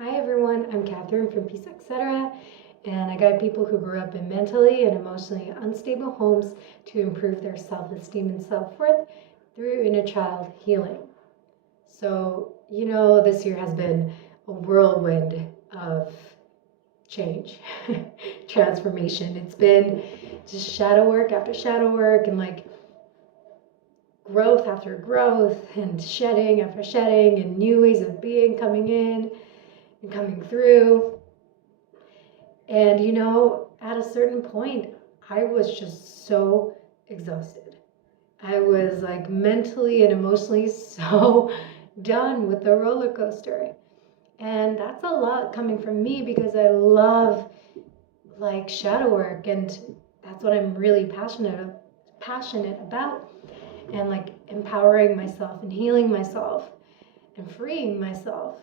Hi everyone, I'm Catherine from Peace Etc. And I guide people who grew up in mentally and emotionally unstable homes to improve their self-esteem and self-worth through inner child healing. So, this year has been a whirlwind of change, transformation. It's been just shadow work after shadow work and like growth after growth and shedding after shedding and new ways of being coming in and coming through. And at a certain point, I was just so exhausted. I was like mentally and emotionally so done with the roller coaster. And that's a lot coming from me because I love like shadow work, and that's what I'm really passionate about, and like empowering myself and healing myself and freeing myself,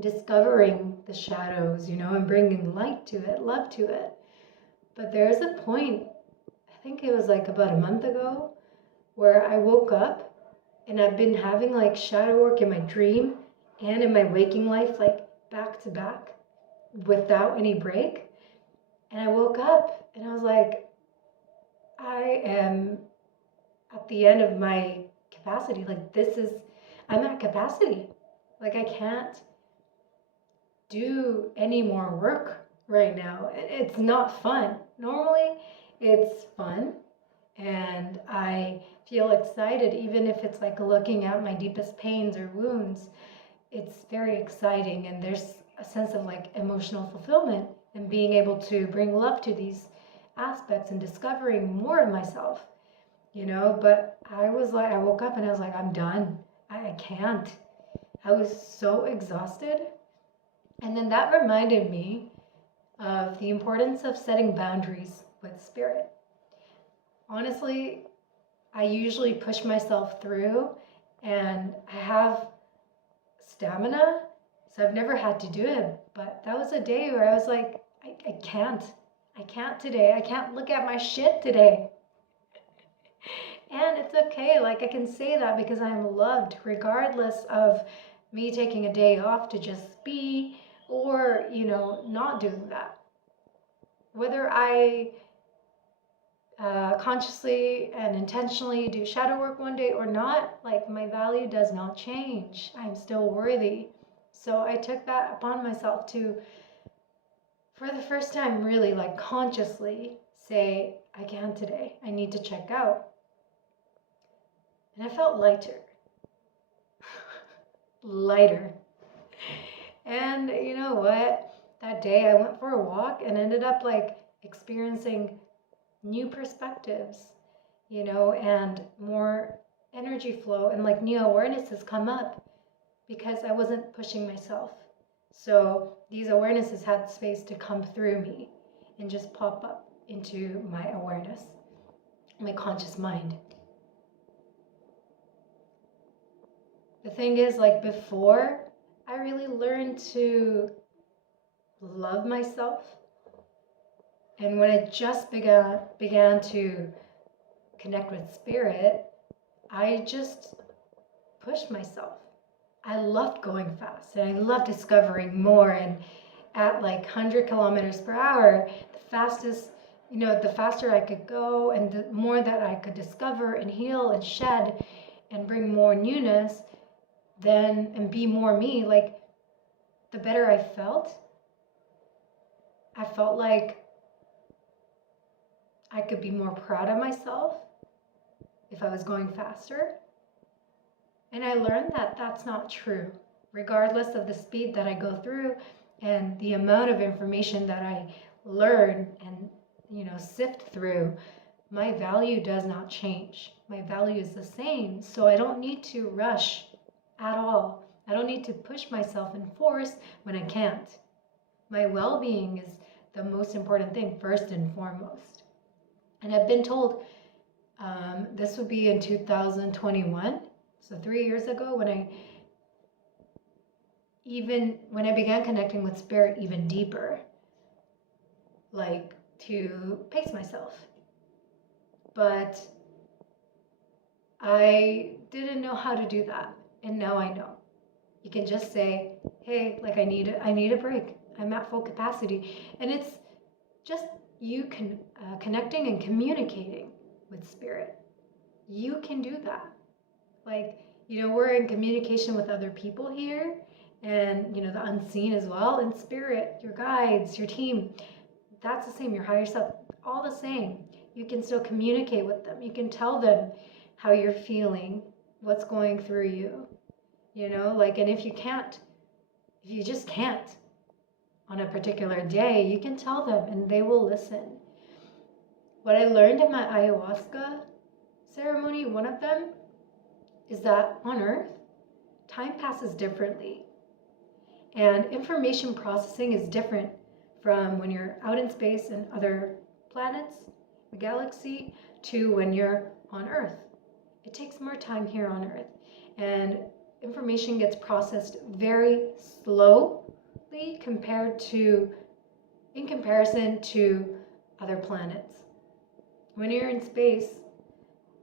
discovering the shadows, and bringing light to it, love to it. But there's a point, I think it was like about a month ago, where I woke up and I've been having like shadow work in my dream and in my waking life, like back to back without any break. And I woke up and I was like, I am at the end of my capacity. Like, I'm at capacity. Like, I can't do any more work right now. It's not fun. Normally, it's fun and I feel excited, even if it's like looking at my deepest pains or wounds. It's very exciting, and there's a sense of like emotional fulfillment and being able to bring love to these aspects and discovering more of myself, But I woke up and I was like, I'm done. I can't. I was so exhausted. And then that reminded me of the importance of setting boundaries with spirit. Honestly, I usually push myself through and I have stamina, so I've never had to do it. But that was a day where I was like, I can't. I can't today. I can't look at my shit today. And it's okay. Like, I can say that because I am loved, regardless of me taking a day off to just be or, not doing that. Whether I consciously and intentionally do shadow work one day or not, like, my value does not change. I'm still worthy. So I took that upon myself to, for the first time, really like consciously say, I can today. I need to check out. And I felt lighter. Lighter. And you know what? That day I went for a walk and ended up like experiencing new perspectives, and more energy flow, and like new awarenesses come up because I wasn't pushing myself. So these awarenesses had space to come through me and just pop up into my awareness, my conscious mind. The thing is, like, before I really learned to love myself, and when I just began to connect with spirit, I just pushed myself. I loved going fast and I loved discovering more, and at like 100 kilometers per hour, the fastest, the faster I could go and the more that I could discover and heal and shed and bring more newness then and be more me, like, the better I felt. I felt like I could be more proud of myself if I was going faster. And I learned that that's not true. Regardless of the speed that I go through and the amount of information that I learn and, sift through, my value does not change. My value is the same. So I don't need to rush at all. I don't need to push myself and force when I can't. My well-being is the most important thing, first and foremost. And I've been told this would be in 2021, so 3 years ago, when I began connecting with spirit even deeper, like to pace myself. But I didn't know how to do that, and now I know. You can just say, hey, like I need a break. I'm at full capacity. And it's just you connecting and communicating with spirit. You can do that. Like, we're in communication with other people here, and, the unseen as well, and spirit, your guides, your team. That's the same, your higher self, all the same. You can still communicate with them. You can tell them how you're feeling, what's going through you, and if you just can't on a particular day, you can tell them and they will listen. What I learned in my ayahuasca ceremony, one of them, is that on Earth, time passes differently. And information processing is different from when you're out in space and other planets, the galaxy, to when you're on Earth. It takes more time here on Earth. And information gets processed very slowly in comparison to other planets. When you're in space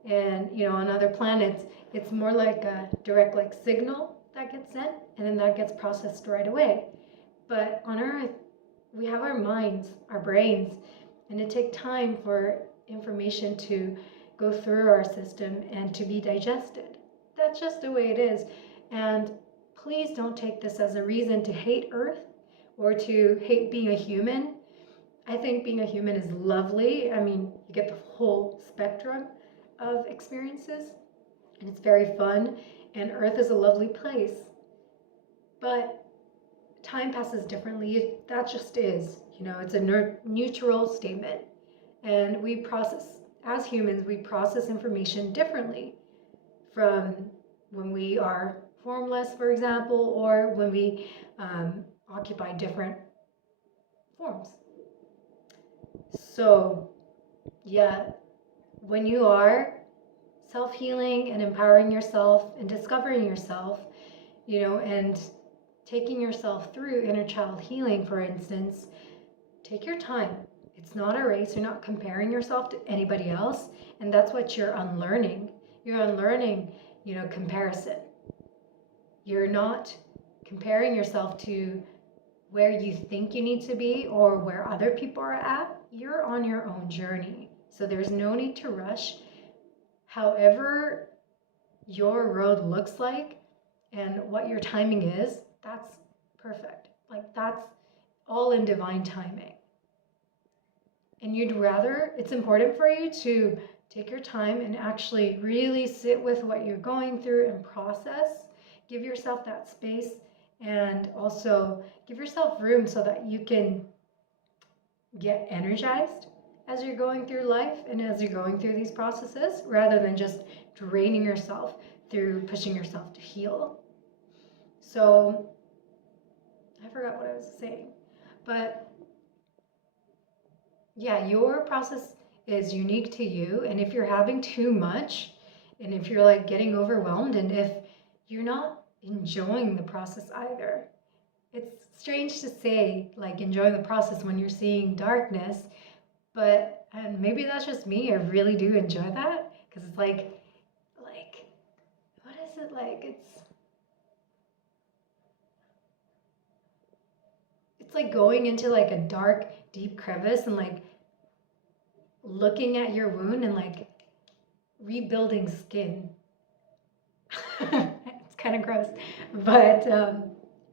and, on other planets, it's more like a direct signal that gets sent, and then that gets processed right away. But on Earth, we have our minds, our brains, and it takes time for information to go through our system and to be digested. That's just the way it is. And please don't take this as a reason to hate Earth or to hate being a human. I think being a human is lovely. I mean, you get the whole spectrum of experiences, and it's very fun, and Earth is a lovely place. But time passes differently. That just is, it's a neutral statement. And as humans, we process information differently from when we are formless, for example, or when we occupy different forms. So, yeah, when you are self-healing and empowering yourself and discovering yourself, and taking yourself through inner child healing, for instance, take your time. It's not a race. You're not comparing yourself to anybody else. And that's what you're unlearning. You're unlearning, comparison. You're not comparing yourself to where you think you need to be or where other people are at. You're on your own journey. So there's no need to rush. However your road looks like and what your timing is, that's perfect. That's all in divine timing. And it's important for you to take your time and actually really sit with what you're going through and process. Give yourself that space, and also give yourself room so that you can get energized as you're going through life and as you're going through these processes, rather than just draining yourself through pushing yourself to heal. So I forgot what I was saying, but yeah, your process is unique to you. And if you're having too much, and if you're getting overwhelmed, and if you're not enjoying the process either, it's strange to say enjoying the process when you're seeing darkness, but and maybe that's just me. I really do enjoy that, because it's what is it like? It's like going into a dark, deep crevice and looking at your wound and rebuilding skin. It's kind of gross, but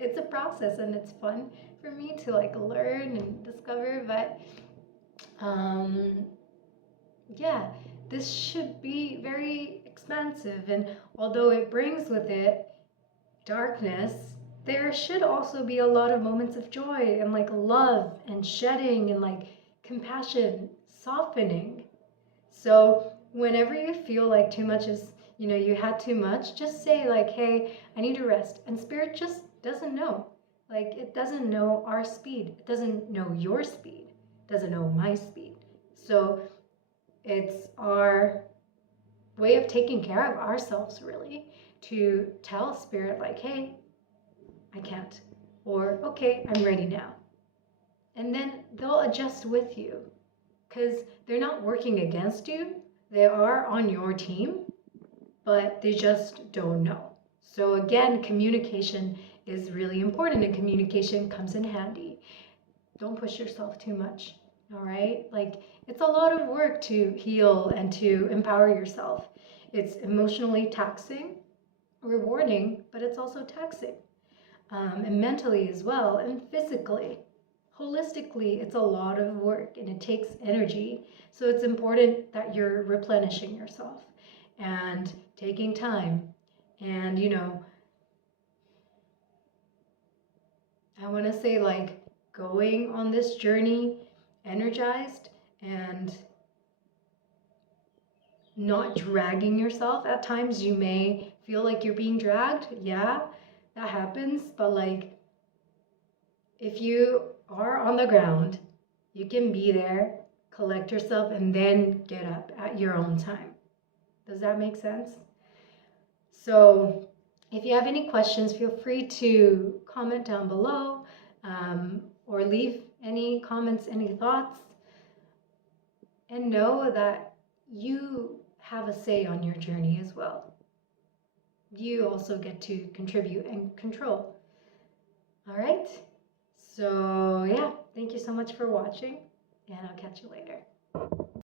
it's a process, and it's fun for me to learn and discover. But yeah, this should be very expansive, and although it brings with it darkness, there should also be a lot of moments of joy and love and shedding and compassion, softening. So whenever you feel too much is, you had too much, just say hey, I need to rest. And spirit just doesn't know. It doesn't know our speed. It doesn't know your speed. It doesn't know my speed. So it's our way of taking care of ourselves, really, to tell spirit hey, I can't, or okay, I'm ready now. And then they'll adjust with you, because they're not working against you. They are on your team, but they just don't know. So again, communication is really important, and communication comes in handy. Don't push yourself too much. All right? Like, it's a lot of work to heal and to empower yourself. It's emotionally taxing, rewarding, but it's also taxing. And mentally as well, and physically. Holistically, it's a lot of work and it takes energy. So it's important that you're replenishing yourself and taking time. And, I want to say, like, going on this journey energized and not dragging yourself. At times you may feel like you're being dragged. Yeah, that happens. But, like, if you are on the ground, you can be there, collect yourself, and then get up at your own time. Does that make sense? So if you have any questions, feel free to comment down below, or leave any comments, any thoughts, and know that you have a say on your journey as well. You also get to contribute and control. All right? So yeah, thank you so much for watching, and I'll catch you later.